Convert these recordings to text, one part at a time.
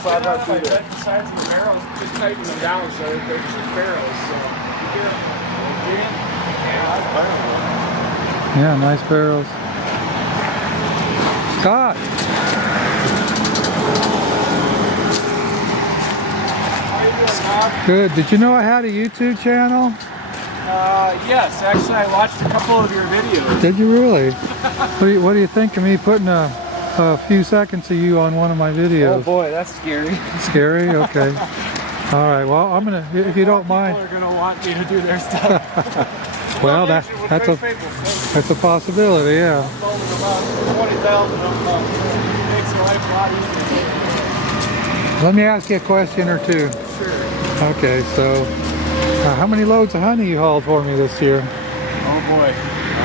5 by 2 I there. bet the sides of the barrels, just tighten them down so they're just barrels. So you get them. Yeah, nice barrels. Scott. How you doing, Bob? Good. Did you know I had a YouTube channel? Yes, actually I watched a couple of your videos. Did you really? What do you think of me putting a few seconds of you on one of my videos? Oh boy, that's scary. Scary? Okay. All right. Well, I'm gonna, if you don't mind. People are gonna want me to do their stuff. Well, that's a possibility. Yeah. About 20,000 makes your life a lot easier. Let me ask you a question or two. Sure. Okay. So, how many loads of honey you hauled for me this year? Oh boy.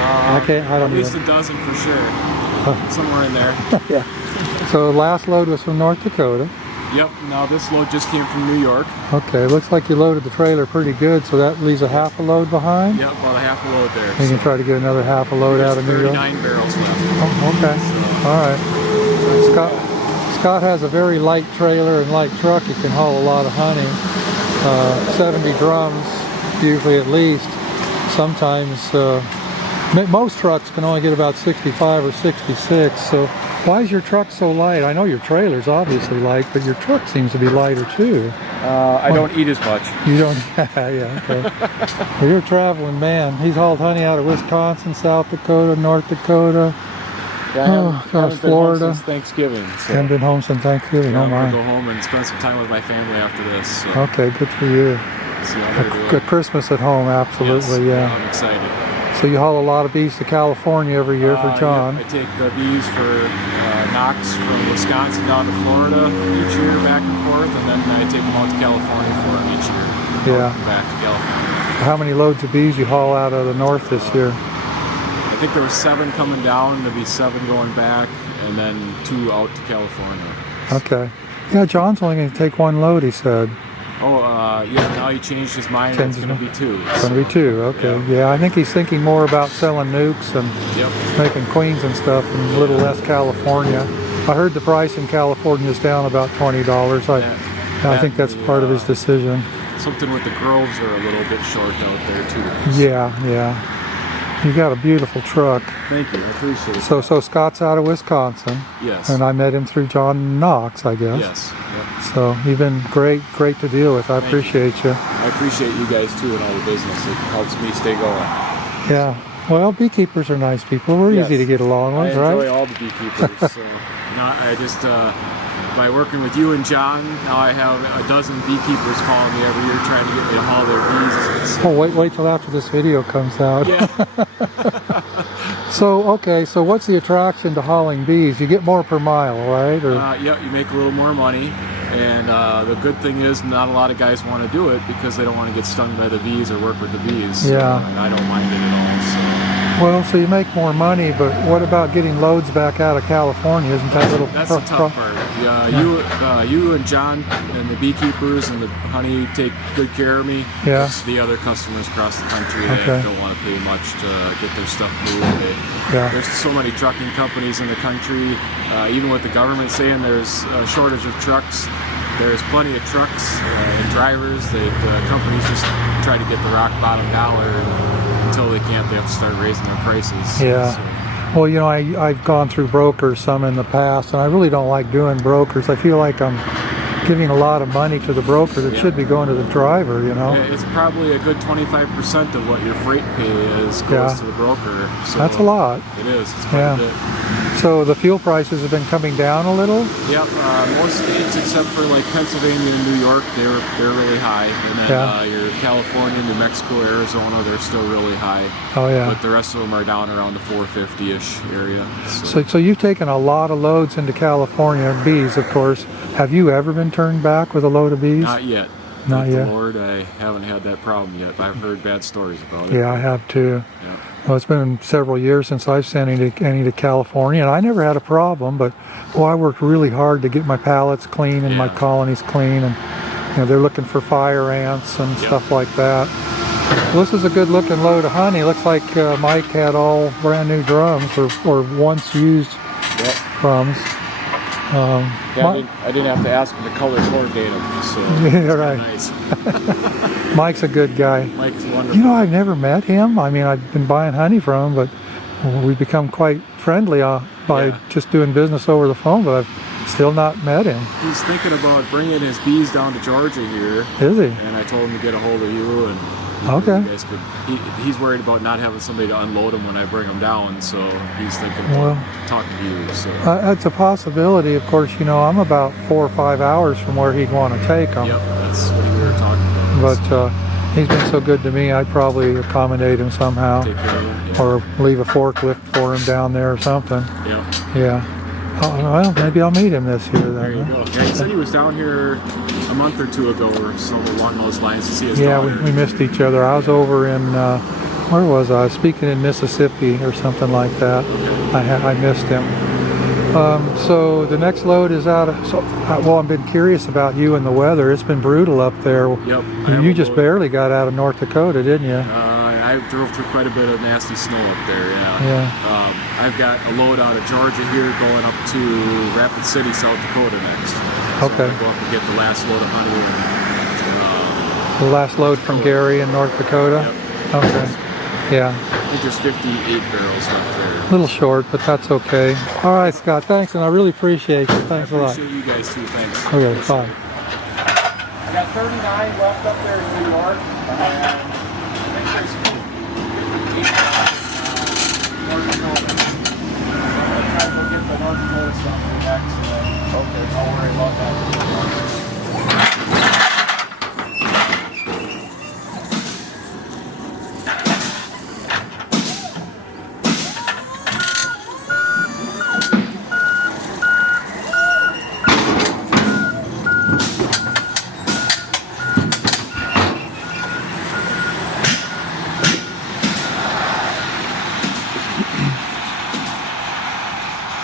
I don't At least know. a dozen for sure. Somewhere in there. Yeah. So the last load was from North Dakota. Yep. Now this load just came from New York. Okay. Looks like you loaded the trailer pretty good. So that leaves a half a load behind. Yep. About a half a load there. You can try to get another half a load out of New York. 39 barrels left. Oh, okay. All right. Scott has a very light trailer and light truck. He can haul a lot of honey. 70 drums, usually at least. Sometimes, most trucks can only get about 65 or 66. So why is your truck so light? I know your trailer's obviously light, but your truck seems to be lighter too. I don't eat as much. You don't? Yeah, okay. Well, you're a traveling man. He's hauled honey out of Wisconsin, South Dakota, North Dakota. Yeah, gosh, Florida. Since Thanksgiving. So. Haven't been home since Thanksgiving. Yeah, Oh I'm my. gonna go home and spend some time with my family after this. So Okay, good for you. see how they're doing. Good Christmas at home, absolutely, Yes, yeah. I'm excited. So you haul a lot of bees to California every year for John. Yeah, I take the bees for Knox from Wisconsin down to Florida each year, back and forth, and then I take them out to California for them each year. Yeah. Back to California. How many loads of bees you haul out of the north this year? I think there were 7 coming down, there'll be 7 going back, and then 2 out to California. Okay. Yeah, John's only going to take 1 load, he said. Oh, yeah, now he changed his mind, it's going to be 2. It's going to be 2, okay. Yeah, I think he's thinking more about selling nukes and making queens and stuff and a little less California. I heard the price in California is down about $20. I think that's part of his decision. Something with the groves are a little bit short out there too. Yeah, yeah. You got a beautiful truck. Thank you, I appreciate it. So Scott's out of Wisconsin. Yes. And I met him through John Knox, I guess. Yes. Yep. So you've been great to deal with. I appreciate you. I appreciate you guys too and all the business. It helps me stay going. Yeah. Well, beekeepers are nice people. We're easy to get along with, right? I enjoy all the beekeepers. So, I just by working with you and John, now I have a dozen beekeepers calling me every year trying to get me to haul their bees. So. Oh, wait till after this video comes out. Yeah. So what's the attraction to hauling bees? You get more per mile, right? Or... yeah, you make a little more money. And the good thing is not a lot of guys want to do it because they don't want to get stung by the bees or work with the bees. Yeah. And I don't mind it at all. So. Well, so you make more money, but what about getting loads back out of California? Isn't that a little... That's the tough part. You and John and the beekeepers and the honey take good care of me. Yeah. It's the other customers across the country that don't want to pay much to get their stuff moved. There's so many trucking companies in the country. Even with the government saying there's a shortage of trucks, there's plenty of trucks and drivers. The companies just try to get the rock bottom dollar, and until they can't, they have to start raising their prices. Yeah. So. Well, you know, I've gone through brokers some in the past, and I really don't like doing brokers. I feel like I'm giving a lot of money to the broker that should be going to the driver, you know? Yeah, it's probably a good 25% of what your freight pay is goes to the broker. So that's a lot. It is. It's quite a bit. So the fuel prices have been coming down a little? Yep. Most states except for like Pennsylvania and New York, they're really high. And then your California, New Mexico, Arizona, they're still really high. Oh yeah. But the rest of them are down around the 450-ish area. So you've taken a lot of loads into California, bees of course. Have you ever been turned back with a load of bees? Not yet. Not yet. Lord, I haven't had that problem yet. I've heard bad stories about it. Yeah, I have too. Yeah. Well, it's been several years since I've sent any to California, and I never had a problem, but boy, I worked really hard to get my pallets clean and my colonies clean, and you know, they're looking for fire ants and stuff like that. Well, this is a good looking load of honey. Looks like Mike had all brand new drums or once used drums. Yeah, I didn't have to ask him to color coordinate them, so Yeah, right. nice. Mike's a good guy. Mike's wonderful. You know, I've never met him. I mean, I've been buying honey from him, but we've become quite friendly by just doing business over the phone, but I've still not met him. He's thinking about bringing his bees down to Georgia here. Is he? And I told him to get a hold of you, and okay. You guys could, he's worried about not having somebody to unload them when I bring them down, so he's thinking about talking to you. So it's a possibility. Of course, you know, I'm about 4 or 5 hours from where he'd want to take them. Yep, that's what we were talking about. But he's been so good to me, I'd probably accommodate him somehow. Take care of him, or leave a forklift for him down there or something. Yep. Yeah. Oh, well, maybe I'll meet him this year then. There you go. Yeah, he said he was down here a month or two ago or so along those lines to see his daughter. Yeah, we missed each other. I was over in, where was I? Speaking in Mississippi or something like that. I missed him. So the next load is out of, well, I've been curious about you and the weather. It's been brutal up there. Yep. You just barely got out of North Dakota, didn't you? I drove through quite a bit of nasty snow up there, yeah. I've got a load out of Georgia here going up to Rapid City, South Dakota next. So okay. I'm going to go up and get the last load of honey. And, the last load from Gary in North Dakota? Yep. Okay. Yeah. I think there's 58 barrels left there. A little short, but that's okay. All right, Scott, thanks, and I really appreciate you. Thanks a lot. I appreciate you guys too, thanks. Okay, bye. I got 39 left up there in New York. I think there's 8 North Dakota. I'm trying to get the North Dakota something next. Okay, don't worry about that.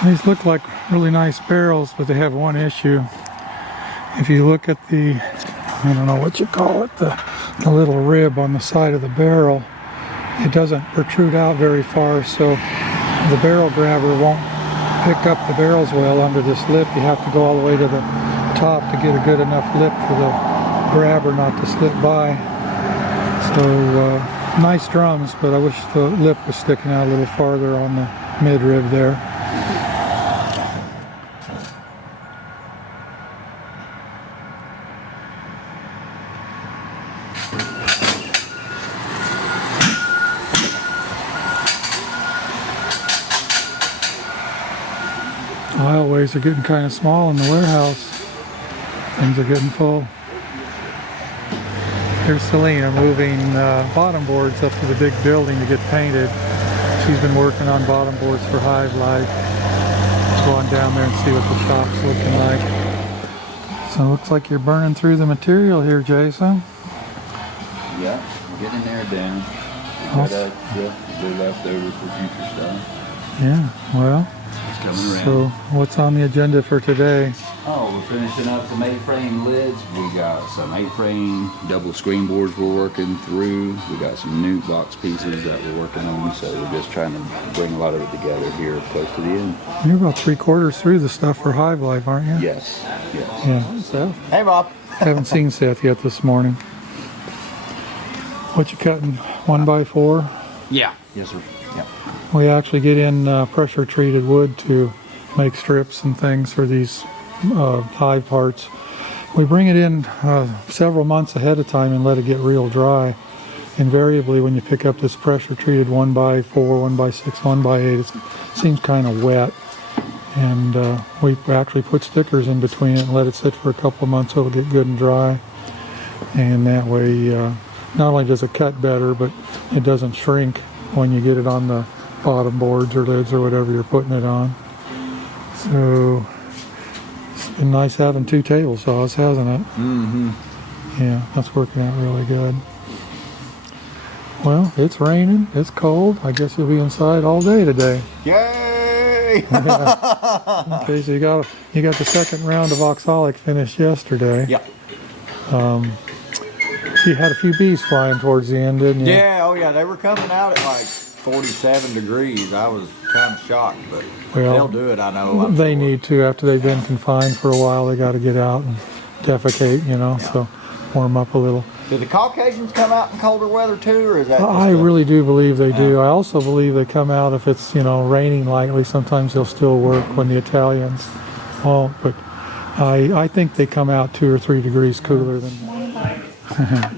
These look like really nice barrels, but they have one issue. If you look at the, I don't know what you call it, the little rib on the side of the barrel, it doesn't protrude out very far, so the barrel grabber won't pick up the barrels well under this lip. You have to go all the way to the top to get a good enough lip for the grabber not to slip by. So nice drums, but I wish the lip was sticking out a little farther on the midrib there. Aisleways are getting kind of small in the warehouse. Things are getting full. Here's Selena moving bottom boards up to the big building to get painted. She's been working on bottom boards for Hive Life. Let's go on down there and see what the shop's looking like. So it looks like you're burning through the material here, Jason. Yeah, we're getting there, Dan. We got the leftovers for future stuff. Yeah, well. Coming around. So, what's on the agenda for today? Oh, we're finishing up some A-frame lids. We got some A-frame double screen boards we're working through. We got some new box pieces that we're working on. So we're just trying to bring a lot of it together here close to the end. You're about 3/4 through the stuff for Hive Life, aren't you? Yes. Yes. Yeah. Seth? Hey, Bob. Haven't seen Seth yet this morning. What you cutting? 1x4? Yeah. Yes, sir. Yeah. We actually get in pressure treated wood to make strips and things for these hive parts. We bring it in several months ahead of time and let it get real dry. Invariably, when you pick up this pressure treated 1x4, 1x6, 1x8, it seems kind of wet. And we actually put stickers in between it and let it sit for a couple of months so it'll get good and dry. And that way, not only does it cut better, but it doesn't shrink when you get it on the bottom boards or lids or whatever you're putting it on. So it's been nice having 2 table saws, hasn't it? Mm-hmm. Yeah, that's working out really good. Well, it's raining, it's cold. I guess you'll be inside all day today. Yay! Yeah. Okay, so you got the second round of oxalic finished yesterday. Yeah. You had a few bees flying towards the end, didn't you? Yeah, oh yeah, they were coming out at like 47 degrees. I was kind of shocked, but Well, they'll do it, I know. I'm they sure. need to. After they've been confined for a while, they got to get out and defecate, you know, so warm up a little. Do the Caucasians come out in colder weather too, or is that just I really do believe they do. I also believe they come out if it's, you know, raining lightly. Sometimes they'll still work when the Italians won't, but I think they come out 2 or 3 degrees cooler than that.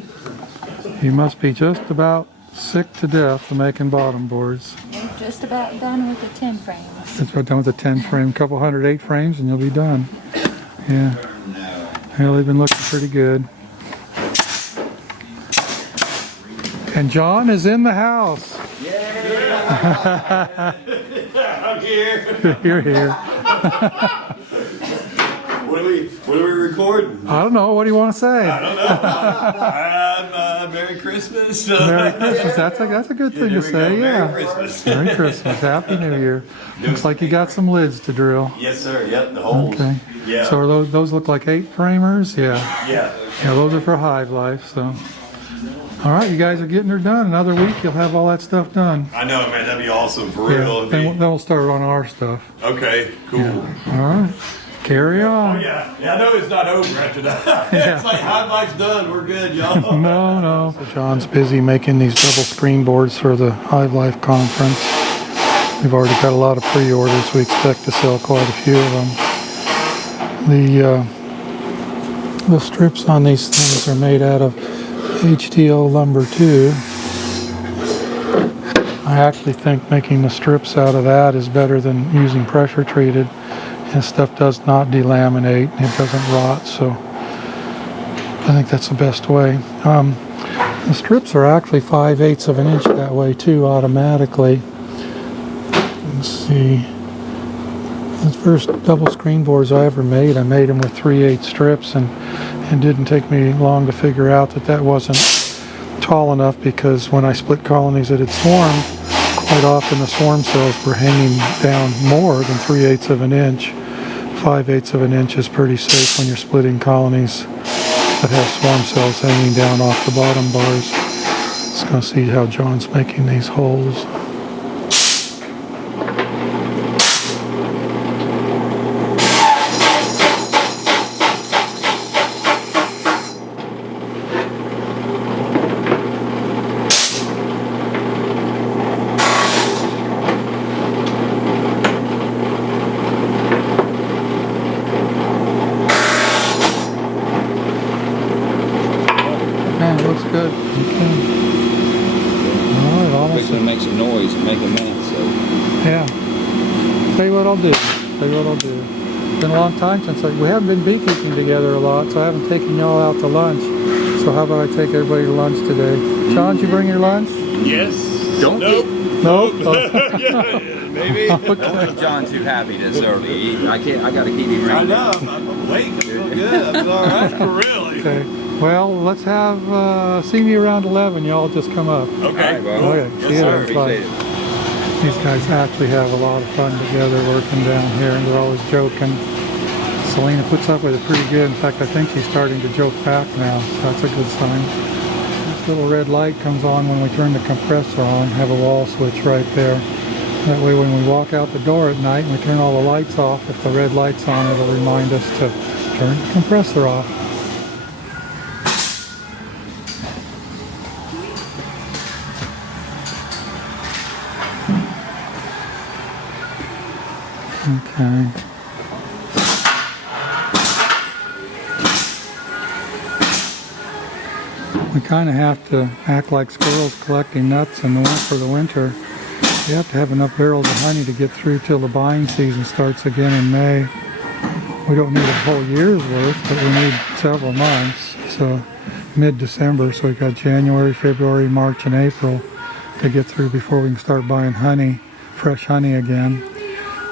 You must be just about sick to death of making bottom boards. We're just about done with the 10 frames. Just about done with the 10 frame, couple 108 frames and you'll be done. Yeah. Well, they've been looking pretty good. And John is in the house. Yeah. I'm here. You're here. What are we recording? I don't know. What do you want to say? I don't know. Merry Christmas. Merry Christmas. That's a good thing to say. Yeah. Merry Christmas. Merry Christmas. Happy New Year. Looks like you got some lids to drill. Yes, sir. Yep, the holes. Okay. Yeah. So are those look like 8-framers? Yeah. Yeah. Yeah, those are for Hive Life. So. All right, you guys are getting her done. Another week, you'll have all that stuff done. I know, man. That'd be awesome for Yeah. real. Then we'll start on our stuff. Okay. Cool. Yeah. All right. Carry Oh on. yeah. Yeah. I know it's not over after that. Yeah. It's like Hive Life's done. We're good, y'all. No. So John's busy making these double screen boards for the Hive Life conference. We've already got a lot of pre-orders. We expect to sell quite a few of them. The strips on these things are made out of HTO lumber too. I actually think making the strips out of that is better than using pressure treated. This stuff does not delaminate, it doesn't rot, so I think that's the best way. The strips are actually 5/8 of an inch that way too, automatically. Let's see. The first double screen boards I ever made, I made them with 3/8 strips, and it didn't take me long to figure out that wasn't tall enough, because when I split colonies that had swarmed, quite often the swarm cells were hanging down more than 3/8 of an inch. 5/8 of an inch is pretty safe when you're splitting colonies that have swarm cells hanging down off the bottom bars. Let's go see how John's making these holes. Looks good. Okay. All right, almost. Fixing to make some noise and make a minute, so. Yeah. Tell you what I'll do. It's been a long time since we haven't been beekeeping together a lot, so I haven't taken y'all out to lunch. So how about I take everybody to lunch today? John, did you bring your lunch? Yes. Don't Nope. Nope. Yeah, maybe. Don't make John too happy this early. I gotta keep him I ready. know. I'm awake. I feel good. I'm all right. For really. Okay. Well, let's have see me around 11. Y'all just come up. Okay. All right, well, Okay. Yes, See you sir. then. Bye. Appreciate it. These guys actually have a lot of fun together working down here, and they're always joking. Selena puts up with it pretty good. In fact, I think she's starting to joke back now, so that's a good sign. This little red light comes on when we turn the compressor on. Have a wall switch right there. That way when we walk out the door at night and we turn all the lights off, if the red light's on, it'll remind us to turn the compressor off. Okay. We kind of have to act like squirrels collecting nuts for the winter. We have to have enough barrels of honey to get through till the buying season starts again in May. We don't need a whole year's worth, but we need several months. So mid-December, so we've got January, February, March, and April to get through before we can start buying honey, fresh honey again.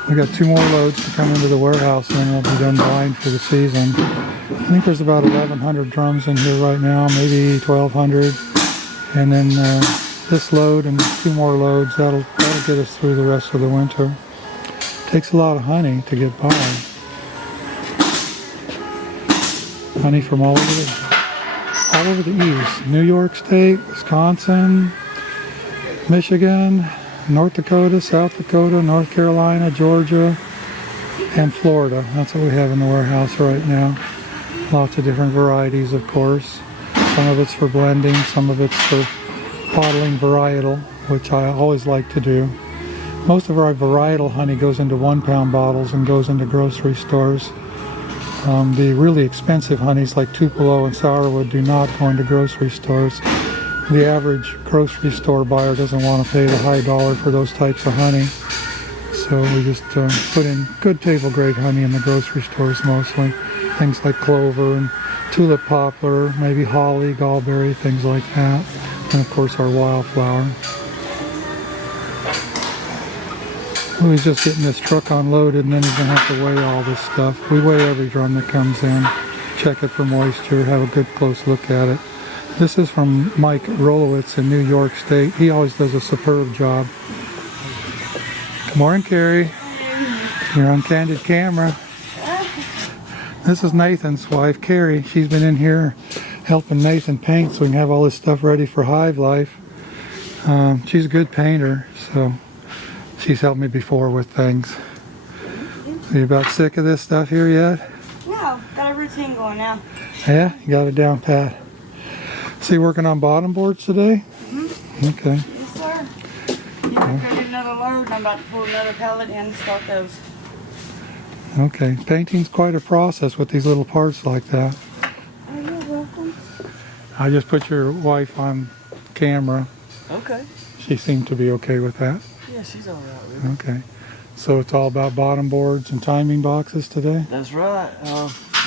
We got 2 more loads to come into the warehouse, and then we'll be done buying for the season. I think there's about 1,100 drums in here right now, maybe 1,200. And then this load and 2 more loads, that'll get us through the rest of the winter. Takes a lot of honey to get by. Honey from all over the east. New York State, Wisconsin, Michigan, North Dakota, South Dakota, North Carolina, Georgia, and Florida. That's what we have in the warehouse right now. Lots of different varieties, of course. Some of it's for blending, some of it's for bottling varietal, which I always like to do. Most of our varietal honey goes into 1 pound bottles and goes into grocery stores. The really expensive honeys like Tupelo and Sourwood do not go into grocery stores. The average grocery store buyer doesn't want to pay the high dollar for those types of honey. So we just put in good table grade honey in the grocery stores mostly. Things like clover and tulip poplar, maybe holly, gallberry, things like that. And of course our wildflower. We was just getting this truck unloaded and then he's going to have to weigh all this stuff. We weigh every drum that comes in, check it for moisture, have a good close look at it. This is from Mike Rolowitz in New York State. He always does a superb job. Good morning, Carrie. You're on candid camera. This is Nathan's wife, Carrie. She's been in here helping Nathan paint so we can have all this stuff ready for Hive Life. She's a good painter, so she's helped me before with things. Are you about sick of this stuff here yet? No, got a routine going now. Yeah, you got it down pat. So you working on bottom boards today? Mm-hmm. Okay. Yes, sir. I did another load and I'm about to pull another pallet in and start those. Okay, painting's quite a process with these little parts like that. Oh, you're welcome. I just put your wife on camera. Okay. She seemed to be okay with that. Yeah, she's all right with it. Okay. So it's all about bottom boards and timing boxes today? That's right.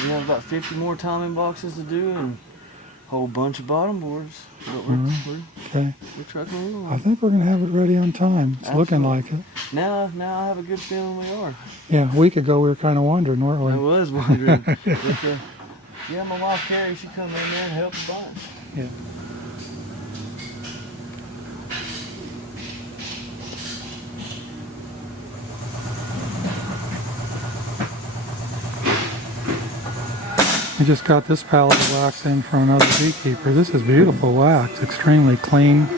We have about 50 more timing boxes to do and a whole bunch of bottom boards. But Okay. we're trucking along. I think we're going to have it ready on time. It's looking like it. Now I have a good feeling we are. Yeah, a week ago we were kind of wondering, weren't we? I was wondering. But, yeah, my wife Carrie, she come in there and help a bunch. Yeah. I just got this pallet of wax in from another beekeeper. This is beautiful wax, extremely clean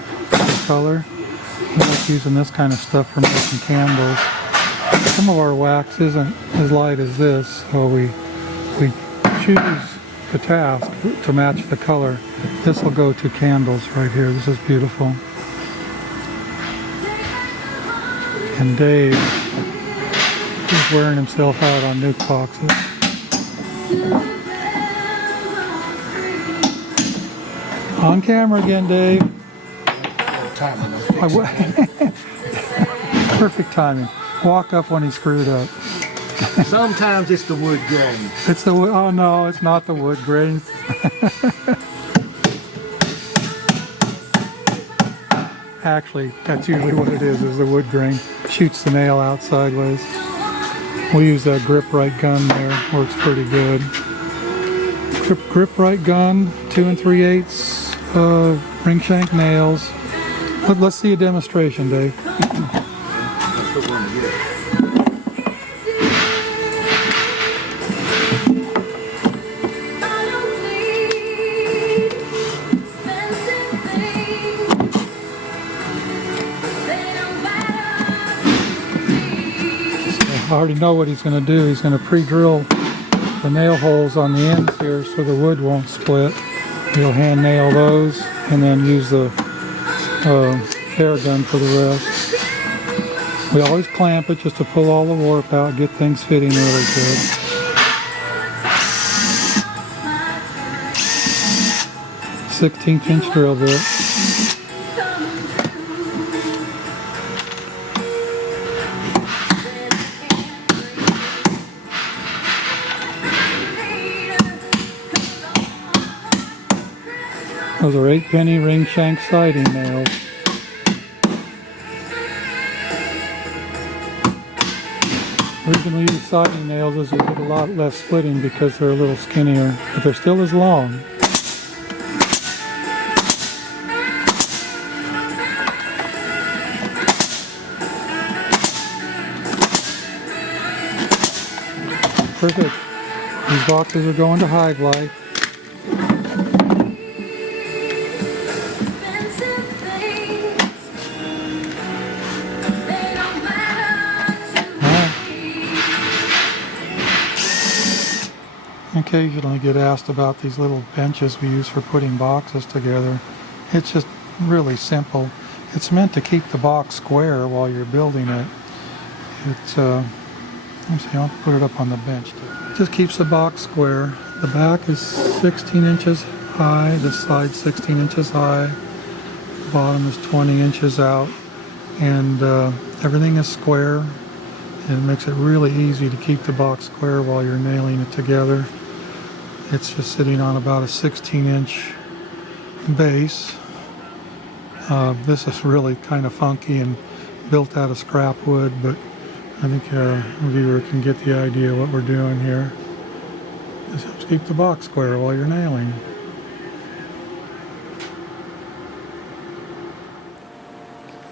color. I like using this kind of stuff for making candles. Some of our wax isn't as light as this, so we choose the task to match the color. This will go to candles right here. This is beautiful. And Dave is wearing himself out on nuke boxes. On camera again, Dave. Perfect timing. Walk up when he screwed up. Sometimes it's the wood grain. It's the wood. Oh no, it's not the wood grain. Actually, that's usually what it is the wood grain. Shoots the nail out sideways. We use a grip right gun there. Works pretty good. Grip right gun, 2 3/8 ring shank nails. Let's see a demonstration, Dave. I already know what he's going to do. He's going to pre-drill the nail holes on the ends here so the wood won't split. He'll hand nail those and then use the air gun for the rest. We always clamp it just to pull all the warp out, get things fitting really good. "16" drill bit. Those are 8-penny ring shank siding nails. The reason we use siding nails is we get a lot less splitting because they're a little skinnier, but they're still as long. Perfect. These boxes are going to Hive Life. occasionally get asked about these little benches we use for putting boxes together. It's just really simple. It's meant to keep the box square while you're building it. It's, let me see, I'll put it up on the bench. It just keeps the box square. The back is 16 inches high, the side's 16 inches high, the bottom is 20 inches out, and everything is square. And it makes it really easy to keep the box square while you're nailing it together. It's just sitting on about a 16-inch base. This is really kind of funky and built out of scrap wood, but I think a viewer can get the idea of what we're doing here. This helps keep the box square while you're nailing.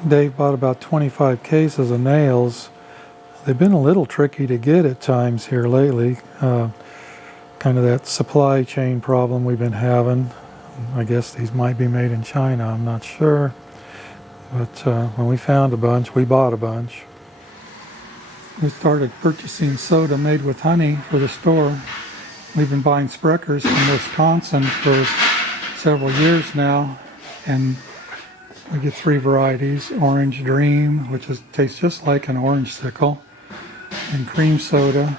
Dave bought about 25 cases of nails. They've been a little tricky to get at times here lately. Kind of that supply chain problem we've been having. I guess these might be made in China, I'm not sure. But when we found a bunch, we bought a bunch. We started purchasing soda made with honey for the store. We've been buying Spreckers from Wisconsin for several years now, and we get 3 varieties: Orange Dream, which tastes just like an orange sickle, and cream soda,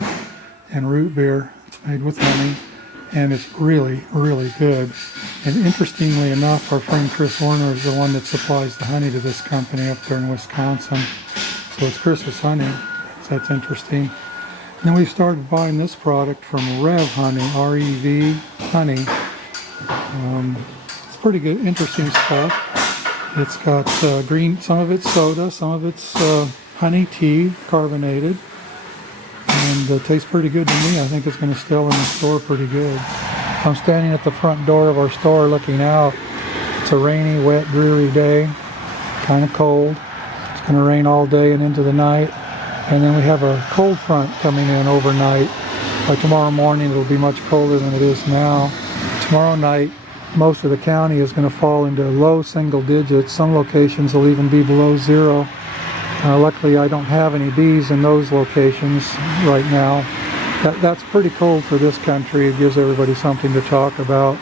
and root beer. It's made with honey, and it's really, really good. And interestingly enough, our friend Chris Warner is the one that supplies the honey to this company up there in Wisconsin. So it's Chris's honey. So that's interesting. And then we started buying this product from Rev Honey, R-E-V Honey. It's pretty good, interesting stuff. It's got green, some of it's soda, some of it's honey tea, carbonated. And it tastes pretty good to me. I think it's going to sell in the store pretty good. I'm standing at the front door of our store looking out. It's a rainy, wet, dreary day. Kind of cold. It's going to rain all day and into the night. And then we have a cold front coming in overnight. By tomorrow morning it'll be much colder than it is now. Tomorrow night most of the county is going to fall into low single digits. Some locations will even be below 0. Luckily I don't have any bees in those locations right now. That's pretty cold for this country. It gives everybody something to talk about.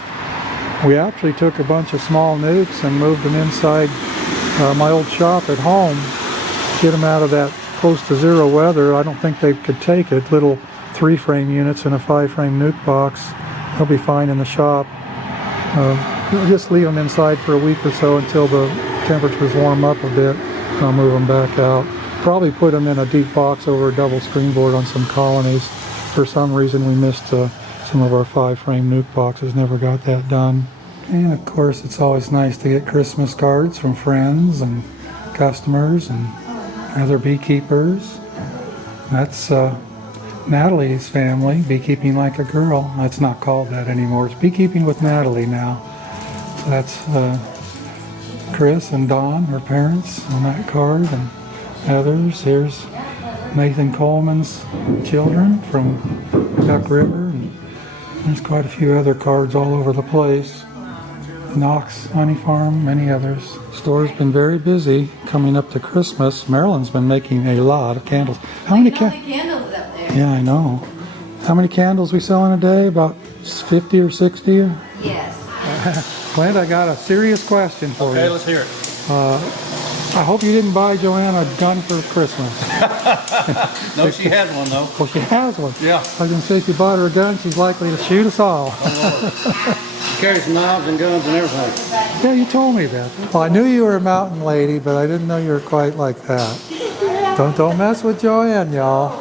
We actually took a bunch of small nukes and moved them inside my old shop at home. Get them out of that close to 0 weather. I don't think they could take it. Little 3-frame units in a 5-frame nuke box. They'll be fine in the shop. We'll just leave them inside for a week or so until the temperatures warm up a bit. I'll move them back out. Probably put them in a deep box over a double screen board on some colonies. For some reason we missed some of our 5-frame nuke boxes, never got that done. And of course it's always nice to get Christmas cards from friends and customers and other beekeepers. That's Natalie's family, Beekeeping Like a Girl. It's not called that anymore. It's Beekeeping with Natalie now. So that's Chris and Dawn, her parents, on that card, and others. Here's Nathan Coleman's children from Duck River, and there's quite a few other cards all over the place. Knox Honey Farm, many others. Store's been very busy coming up to Christmas. Marilyn's been making a lot of candles. How many candles up there? Yeah, I know. How many candles we sell in a day? About 50 or 60? Yes. Clint, I got a serious question for you. Okay, let's hear it. I hope you didn't buy Joanne a gun for Christmas. No, she had one though. Well, she has one. Yeah. I was going to say if you bought her a gun, she's likely to shoot us all. She carries knives and guns and everything. Yeah, you told me that. Well, I knew you were a mountain lady, but I didn't know you were quite like that. Don't mess with Joanne, y'all.